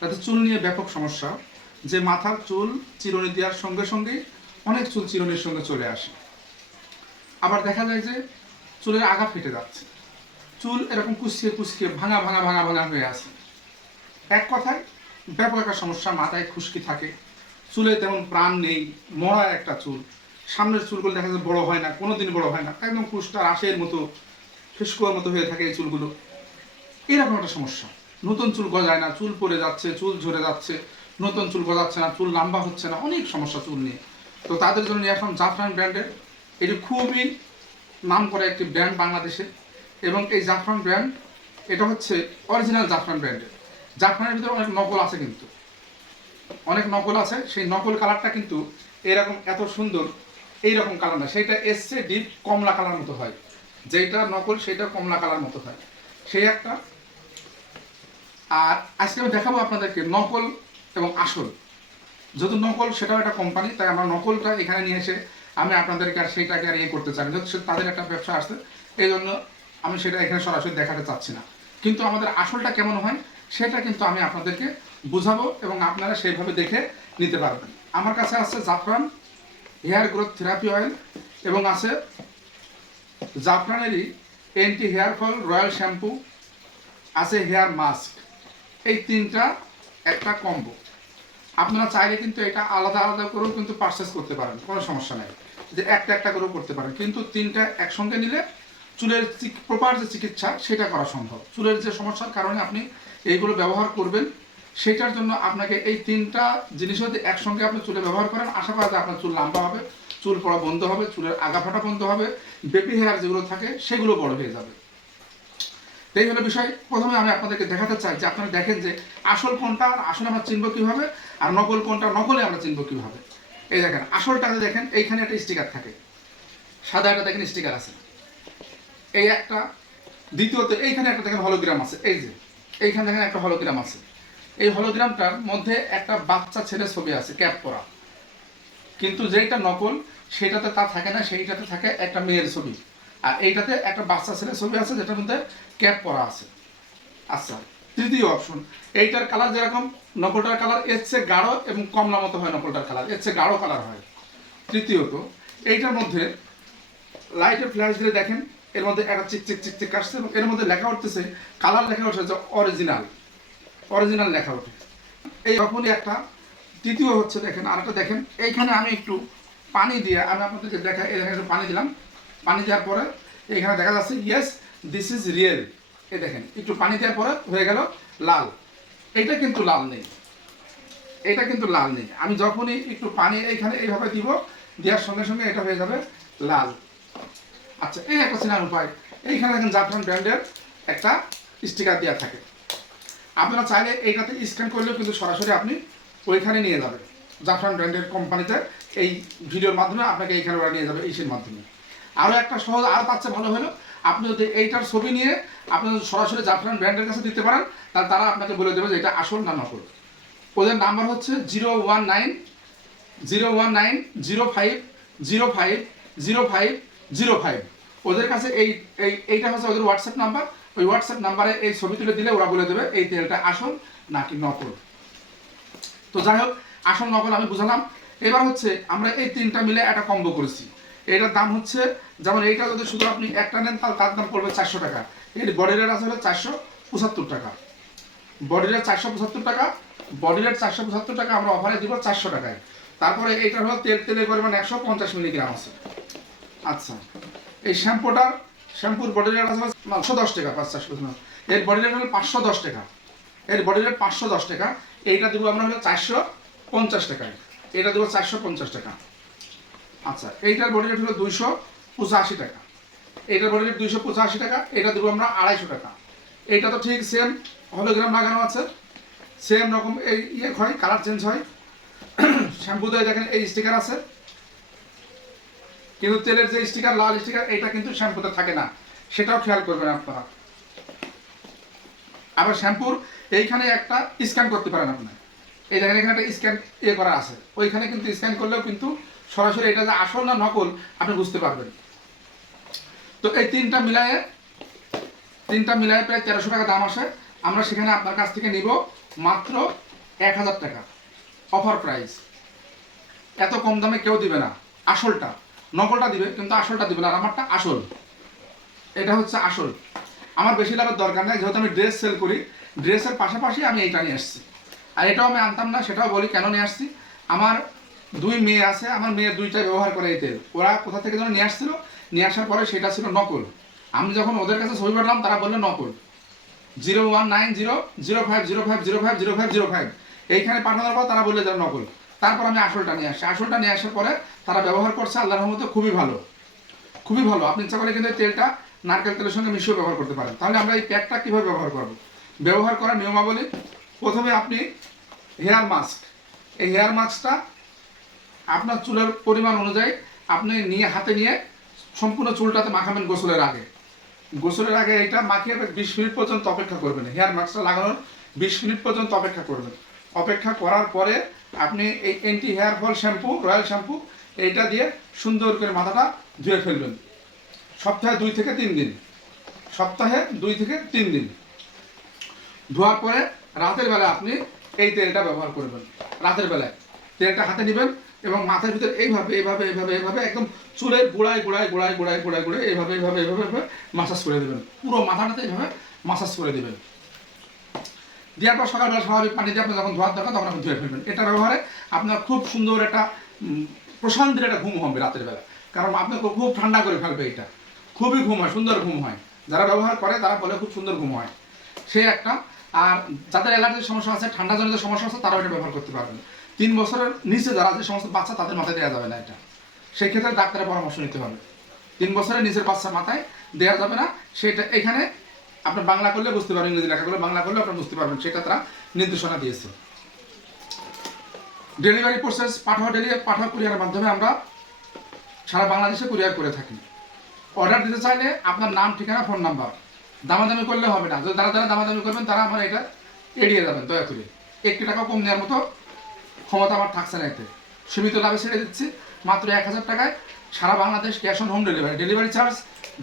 তাদের চুল নিয়ে ব্যাপক সমস্যা, যে মাথার চুল চিরুনি দেওয়ার সঙ্গে সঙ্গেই অনেক চুল চিরুনির সঙ্গে চলে আসে। আবার দেখা যায় যে চুলের আগা ফেটে যাচ্ছে, চুল এরকম কুচকিয়ে কুচকিয়ে ভাঙা ভাঙা ভাঙা ভাঙা হয়ে আছে। এক কথায় ব্যাপক একটা সমস্যা, মাথায় খুশকি থাকে, চুলে তেমন প্রাণ নেই, মরা একটা চুল, সামনের চুলগুলো দেখা যায় বড় হয় না, কোনোদিন বড় হয় না, একদম কুষ্টার আশের মতো ফিসকুয়ার মতো হয়ে থাকে এই চুলগুলো। এরকম একটা সমস্যা। নতুন চুল গজায় না, চুল পড়ে যাচ্ছে, চুল ঝরে যাচ্ছে, নতুন চুল গজাচ্ছে না, চুল লম্বা হচ্ছে না, অনেক সমস্যা চুল নিয়ে। তো তাদের জন্য নিয়ে আসলাম জাফরান ব্র্যান্ডের। এটি খুবই নাম করা একটি ব্র্যান্ড বাংলাদেশে, এবং এই জাফরান ব্র্যান্ড এটা হচ্ছে অরিজিনাল জাফরান ব্র্যান্ডের। জাফরানের ভিতরে অনেক নকল আছে, কিন্তু অনেক নকল আছে। সেই নকল কালারটা কিন্তু এরকম এত সুন্দর এইরকম কালার না, সেইটা এসছে ডিপ কমলা কালার মতো হয়, যেটা নকল সেটা কমলা কালার মতো হয়, সেই একটা। আর আজকে আমি দেখাবো আপনাদেরকে নকল এবং আসল। যেহেতু নকল সেটাও একটা কোম্পানি, তাই আমরা নকলটা এখানে নিয়ে এসে আমি আপনাদেরকে আর সেইটাকে আর ইয়ে করতে চাই না, যেহেতু তাদের একটা ব্যবসা আসছে, এই জন্য আমি সেটা এখানে সরাসরি দেখাতে চাচ্ছি না। কিন্তু আমাদের আসলটা কেমন হয় সেটা কিন্তু আমি আপনাদেরকে বুঝাবো, এবং আপনারা সেইভাবে দেখে নিতে পারবেন। আমার কাছে আছে জাফরান হেয়ার গ্রোথ থেরাপি অয়েল, এবং আছে জাফরানেরই anti hair fall royal shampoo, আছে হেয়ার মাস্ক। এই তিনটা একটা কম্বো। আপনারা চাইলে কিন্তু এটা আলাদা আলাদা করেও কিন্তু পারচেস করতে পারেন, কোনো সমস্যা নেই, যে একটা একটা করেও করতে পারেন, কিন্তু তিনটা একসঙ্গে নিলে চুলের প্রপার যে চিকিৎসা সেটা করা সম্ভব। চুলের যে সমস্যার কারণে আপনি এইগুলো ব্যবহার করবেন, সেটার জন্য আপনাকে এই তিনটা জিনিস যদি একসঙ্গে আপনি চুলে ব্যবহার করেন, আশা করা যায় আপনার চুল লম্বা হবে, চুল পড়া বন্ধ হবে, চুলের আগা ফাটা বন্ধ হবে, বেবি হেয়ার যেগুলো থাকে সেগুলো বড় হয়ে যাবে। এই হলো বিষয়। প্রথমে আমি আপনাদেরকে দেখাতে চাই যে আপনারা দেখেন যে আসল কোনটা, আর আসল আমরা চিনব কীভাবে, আর নকল কোনটা, নকলে আমরা চিনব কীভাবে। এই দেখেন আসলটাতে দেখেন এইখানে একটা স্টিকার থাকে, সাদা একটা দেখেন স্টিকার আছে, এই একটা। দ্বিতীয়ত এইখানে একটা দেখেন হলোগ্রাম আছে, এই যে এইখানে দেখেন একটা হলোগ্রাম আছে। এই হলোগ্রামটার মধ্যে একটা বাচ্চা ছেলে ছবি আছে ক্যাপ পরা, কিন্তু যেটা নকল সেটাতে তা থাকে না, সেইটাতে থাকে একটা মেয়ের ছবি, আর এইটাতে একটা বাচ্চা ছেলের ছবি আছে যেটার মধ্যে ক্যাপ পরা আছে। আচ্ছা, তৃতীয় অপশন, এইটার কালার যেরকম নকলটার কালার এর চেয়ে গাঢ় এবং কমলা মতো হয়, নকলটার কালার এর চেয়ে গাঢ় কালার হয়। তৃতীয়ত এইটার মধ্যে লাইটের ফ্ল্যাশ দিয়ে দেখেন এর মধ্যে একটা চিকচিক চিকচিক আসছে, এবং এর মধ্যে লেখা উঠতেছে, কালার লেখা উঠছে যে অরিজিনাল, অরিজিনাল লেখা ওঠে এই যখনই একটা। তৃতীয় হচ্ছে দেখেন আরেকটা দেখেন, এইখানে আমি একটু পানি দিয়ে আমি আপনাদেরকে দেখাই, এই দেখেন একটু পানি দিলাম, পানি দেওয়ার পরে এইখানে দেখা যাচ্ছে ইয়েস দিস ইজ রিয়েল। এই দেখেন একটু পানি দেওয়ার পরে হয়ে গেল লাল। এটা কিন্তু লাল নেই, এটা কিন্তু লাল নেই। আমি যখনই একটু পানি এইখানে এইভাবে দিব, দেওয়ার সঙ্গে সঙ্গে এটা হয়ে যাবে লাল। আচ্ছা, এই একটা চেনার উপায়, এইখানে দেখেন জাফরান ব্র্যান্ডের একটা স্টিকার দেওয়া থাকে। আপনারা চাইলে এইটাতে স্ক্যান করলেও কিন্তু সরাসরি আপনি ওইখানে নিয়ে যাবেন, জাফরান ব্র্যান্ডের কোম্পানিতে এই ভিডিওর মাধ্যমে আপনাকে এইখানে ওরা নিয়ে যাবে ইসের মাধ্যমে। আরও একটা সহজ আর পাচ্ছে ভালো হলো, আপনি যদি এইটার ছবি নিয়ে আপনি যদি সরাসরি জাফরান ব্র্যান্ডের কাছে দিতে পারেন, তাহলে তারা আপনাকে বলে দেবে যে এটা আসল না নকল। ওদের নাম্বার হচ্ছে 01905050505। ওদের কাছে এইটা হচ্ছে ওদের হোয়াটসঅ্যাপ নাম্বার। ওই হোয়াটসঅ্যাপ নাম্বারে এই ছবি তুলে দিলে ওরা বলে দেবে এই তেলটা আসল নাকি নকল। তো যাই হোক, আসল নকল আমি বুঝালাম। এবার হচ্ছে আমরা এই তিনটা মিলে একটা কম্বো করেছি। এটার দাম হচ্ছে, যেমন এইটা যদি শুধু আপনি একটা নেন তাহলে তার দাম পড়বে 400 টাকা। এর বডি রেট আছে হলো 475 টাকা, বডি রেট 475 টাকা, বডি রেট 475 টাকা আমরা অফারে দিব 400 টাকায়। তারপরে এইটার হলো তেলের পরিমাণ 150 মিলিগ্রাম আছে। আচ্ছা, এই শ্যাম্পুর বডি রেট আছে 510 টাকা, 50, এর বডি রেট হলো 510 টাকা, এর বডি রেট 510 টাকা। এইটা দেবো আমরা হলো 450 টাকায়, এটা দেবো 450 টাকা। আচ্ছা, এইটার বডি রেট হলো 285 টাকা, এইটার বডি রেট 285 টাকা, এটা দেবো আমরা 250 টাকা। এইটা তো ঠিক সেম হলোগ্রাম লাগানো আছে, সেম রকম এই ইয়ে হয়, কালার চেঞ্জ হয়। শ্যাম্পুতে দেখেন এই স্টিকার আছে, কিন্তু তেলের যে স্টিকার লাল স্টিকার এটা কিন্তু শ্যাম্পুতে থাকে না, সেটাও খেয়াল করবেন আপনারা। আবার শ্যাম্পুর এইখানে একটা স্ক্যান করতে পারেন আপনার, এই দেখেন এখানে একটা স্ক্যান ইয়ে করা আছে, ওইখানে কিন্তু স্ক্যান করলেও কিন্তু সরাসরি এটা যে আসল না নকল আপনি বুঝতে পারবেন। তো এই তিনটা মিলায়ে প্রায় 1300 টাকা দাম আসে। আমরা সেখানে আপনার কাছ থেকে নিব মাত্র 1000 টাকা অফার প্রাইস। এত কম দামে কেউ দিবে না। আসলটা, নকলটা দিবে কিন্তু আসলটা দিবে না। আর আমারটা আসল, এটা হচ্ছে আসল। আমার বেশি লাভের দরকার নেই, যেহেতু আমি ড্রেস সেল করি, ড্রেসের পাশাপাশি আমি এইটা নিয়ে আসছি। আর এটাও আমি আনতাম না, সেটাও বলি কেন নিয়ে আসছি। আমার 2 মেয়ে আছে, আমার মেয়ে 2টা ব্যবহার করে এই তেল। ওরা কোথা থেকে যেন নিয়ে আসছিল, নিয়ে আসার পরে সেটা ছিল নকল। আমি যখন ওদের কাছে ছবি পাঠালাম, তারা বললো নকল। 01900505050505 এইখানে পাঠানোর পর তারা বললে যে নকল। তারপর আমি আসলটা নিয়ে আসি। আসলটা নিয়ে আসার পরে তারা ব্যবহার করছে, আল্লাহর রহমতে খুবই ভালো, খুবই ভালো। আপনি ইচ্ছা করলে কিন্তু এই তেলটা নারকেল তেলের সঙ্গে মিশিয়ে ব্যবহার করতে পারেন। তাহলে আমরা এই প্যাকটা কীভাবে ব্যবহার করব? ব্যবহার করার নিয়মাবলী: প্রথমে আপনি হেয়ার মাস্ক, এই হেয়ার মাস্কটা আপনার চুলের পরিমাণ অনুযায়ী আপনি নিয়ে হাতে নিয়ে সম্পূর্ণ চুলটাতে মাখাবেন গোসলের আগে। গোসলের আগে এটা মাখিয়ে 20 মিনিট পর্যন্ত অপেক্ষা করবেন। হেয়ার মাস্কটা লাগানোর 20 মিনিট পর্যন্ত অপেক্ষা করবেন। অপেক্ষা করার পরে আপনি এই anti hair fall shampoo, royal shampoo, এইটা দিয়ে সুন্দর করে মাথাটা ধুয়ে ফেলবেন। সপ্তাহে 2 থেকে 3 দিন, সপ্তাহে 2 থেকে 3 দিন ধোয়ার পরে রাতের বেলা আপনি এই তেলটা ব্যবহার করবেন। রাতের বেলায় তেলটা হাতে নেবেন এবং মাথার ভিতরে এইভাবে এইভাবে এইভাবে এইভাবে একদম চুলের গোড়ায় গোড়ায় গোড়ায় গোড়ায় গোড়ায় গোড়ায় এইভাবে এইভাবে এইভাবে এইভাবে মাসাজ করে দেবেন। পুরো মাথাটাতে এইভাবে মাসাজ করে দেবেন। দেওয়ার পর সকালবেলা স্বাভাবিক পানি দিয়ে আপনি যখন ধোয়ার দরকার তখন আপনি ধুয়ে ফেলবেন। এটা ব্যবহারে আপনার খুব সুন্দর একটা প্রশান্তির একটা ঘুম হবে রাতের বেলা, কারণ আপনাকে খুব ঠান্ডা করে ফেলবে। এটা খুবই ঘুম হয়, সুন্দর ঘুম হয়। যারা ব্যবহার করে তারা বলে খুব সুন্দর ঘুম হয়, সে একটা। আর যাদের অ্যালার্জির সমস্যা আছে, ঠান্ডাজনিত সমস্যা আছে, তারাও এটা ব্যবহার করতে পারবেন। 3 বছরের নিচে যারা, যে সমস্ত বাচ্চা, তাদের মাথায় দেওয়া যাবে না এটা। সেই ক্ষেত্রে ডাক্তারের পরামর্শ নিতে হবে। 3 বছরের নিচের বাচ্চার মাথায় দেওয়া যাবে না। সেটা এখানে আপনি বাংলা করলে বুঝতে পারবেন, ইংরেজি লেখা করলে বাংলা করলে আপনারা বুঝতে পারবেন, সেটা তারা নির্দেশনা দিয়েছে। ডেলিভারি প্রসেস পাঠাও কুরিয়ারের মাধ্যমে আমরা সারা বাংলাদেশে কুরিয়ার করে থাকি। অর্ডার দিতে চাইলে আপনার নাম, ঠিকানা, ফোন নাম্বার, দামাদামি করলে হবে না। যদি যারা দামাদামি করবেন তারা আমার এটা এড়িয়ে যাবেন দয়া করে। 1 টাকা কম নেওয়ার মতো ক্ষমতা আমার থাকছে না। এতে সীমিত লাভে ছেড়ে দিচ্ছি মাত্র 1000 টাকায় সারা Bangladesh, cash on home delivery. Delivery charge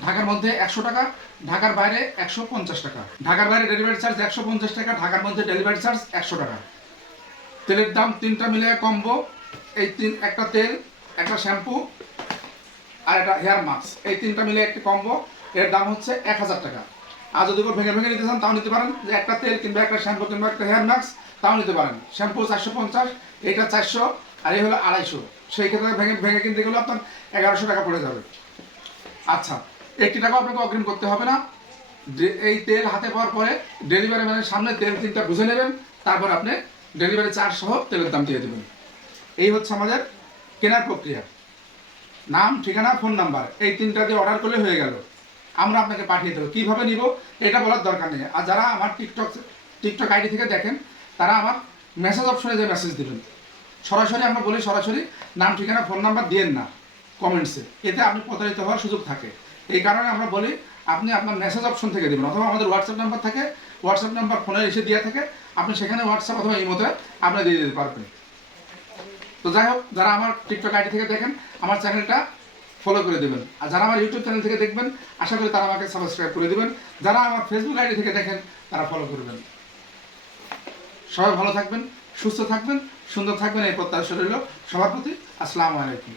ঢাকার মধ্যে 100 টাকা, ঢাকার বাইরে 150 টাকা। ঢাকার বাইরে ডেলিভারি চার্জ 150 টাকা, ঢাকার মধ্যে ডেলিভারি চার্জ 100 টাকা। তেলের দাম 3টা মিলে কম্বো। এই একটা তেল, একটা শ্যাম্পু আর একটা হেয়ার মাস্ক, এই 3টা মিলে একটি কম্বো। এর দাম হচ্ছে 1000 টাকা। আর যদি কেউ ভেঙে ভেঙে নিতে চান তাও নিতে পারেন, যে একটা তেল কিংবা একটা শ্যাম্পু কিংবা একটা হেয়ার মাস্ক তাও নিতে পারেন। শ্যাম্পু 450, এইটা 400, আর এই হলো 250। সেই ক্ষেত্রে ভেঙে ভেঙে কিনতে গেলে আপনার 1100 টাকা পড়ে যাবে। আচ্ছা, 1 টাকাও আপনাকে অগ্রিম করতে হবে না। এই তেল হাতে পাওয়ার পরে ডেলিভারি ম্যানের সামনে তেল 3টা বুঝে নেবেন, তারপর আপনি ডেলিভারি চার্জ সহ তেলের দাম দিয়ে দেবেন। এই হচ্ছে আমাদের কেনার প্রক্রিয়া। নাম, ঠিকানা, ফোন নাম্বার, এই 3টা দিয়ে অর্ডার করলে হয়ে গেল। আমরা আপনাকে পাঠিয়ে দেবো। কীভাবে নিব এটা বলার দরকার নেই। আর যারা আমার টিকটক আইডি থেকে দেখেন, তারা আমার মেসেজ অপশনে যে মেসেজ দেবেন, সরাসরি আমরা বলি সরাসরি নাম, ঠিকানা, ফোন নাম্বার দিয়েন না কমেন্টসে, এতে আপনি প্রতারিত হওয়ার সুযোগ থাকে। এই কারণে আমরা বলি আপনি আপনার মেসেজ অপশন থেকে দেবেন, অথবা আমাদের হোয়াটসঅ্যাপ নাম্বার থাকে, হোয়াটসঅ্যাপ নাম্বার ফোনে এসে দেওয়া থাকে, আপনি সেখানে হোয়াটসঅ্যাপ অথবা এই মতো আপনি দিয়ে দিতে পারবেন। তো যাই হোক, যারা আমার টিকটক আইডি থেকে দেখেন, আমার চ্যানেলটা ফলো করে দেবেন। আর যারা আমার ইউটিউব চ্যানেল থেকে দেখবেন, আশা করি তারা আমাকে সাবস্ক্রাইব করে দেবেন। যারা আমার ফেসবুক আইডি থেকে দেখেন, তারা ফলো করবেন। সবাই ভালো থাকবেন, সুস্থ থাকবেন, সুন্দর থাকবেন, এই প্রত্যাশা রইল সবার প্রতি। আসসালামু আলাইকুম।